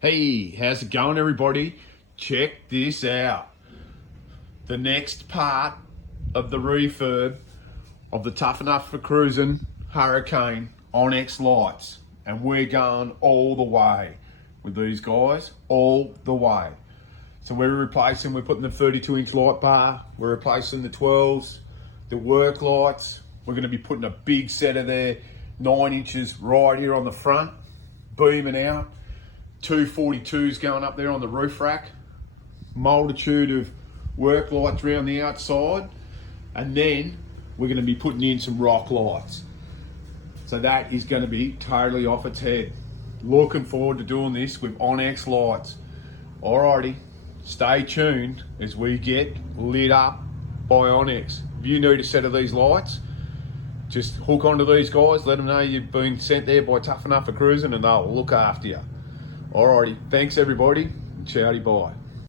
Hey, how's it going, everybody? Check this out. The next part of the refurb of the Tough Enough for Cruising Hurricane ONYX lights. And we're going all the way with these guys, all the way. So we're putting the 32-inch light bar, we're replacing the 12s, the work lights. We're gonna be putting a big set of their 9 inches right here on the front, beaming out. 242s going up there on the roof rack, multitude of work lights around the outside, and then we're going to be putting in some rock lights. So that is going to be totally off its head. Looking forward to doing this with ONYX lights. Alrighty, stay tuned as we get lit up by ONYX. If you need a set of these lights, just hook onto these guys, let them know you've been sent there by Tough Enough for Cruising, and they'll look after you. Alrighty, thanks everybody, chowdy bye.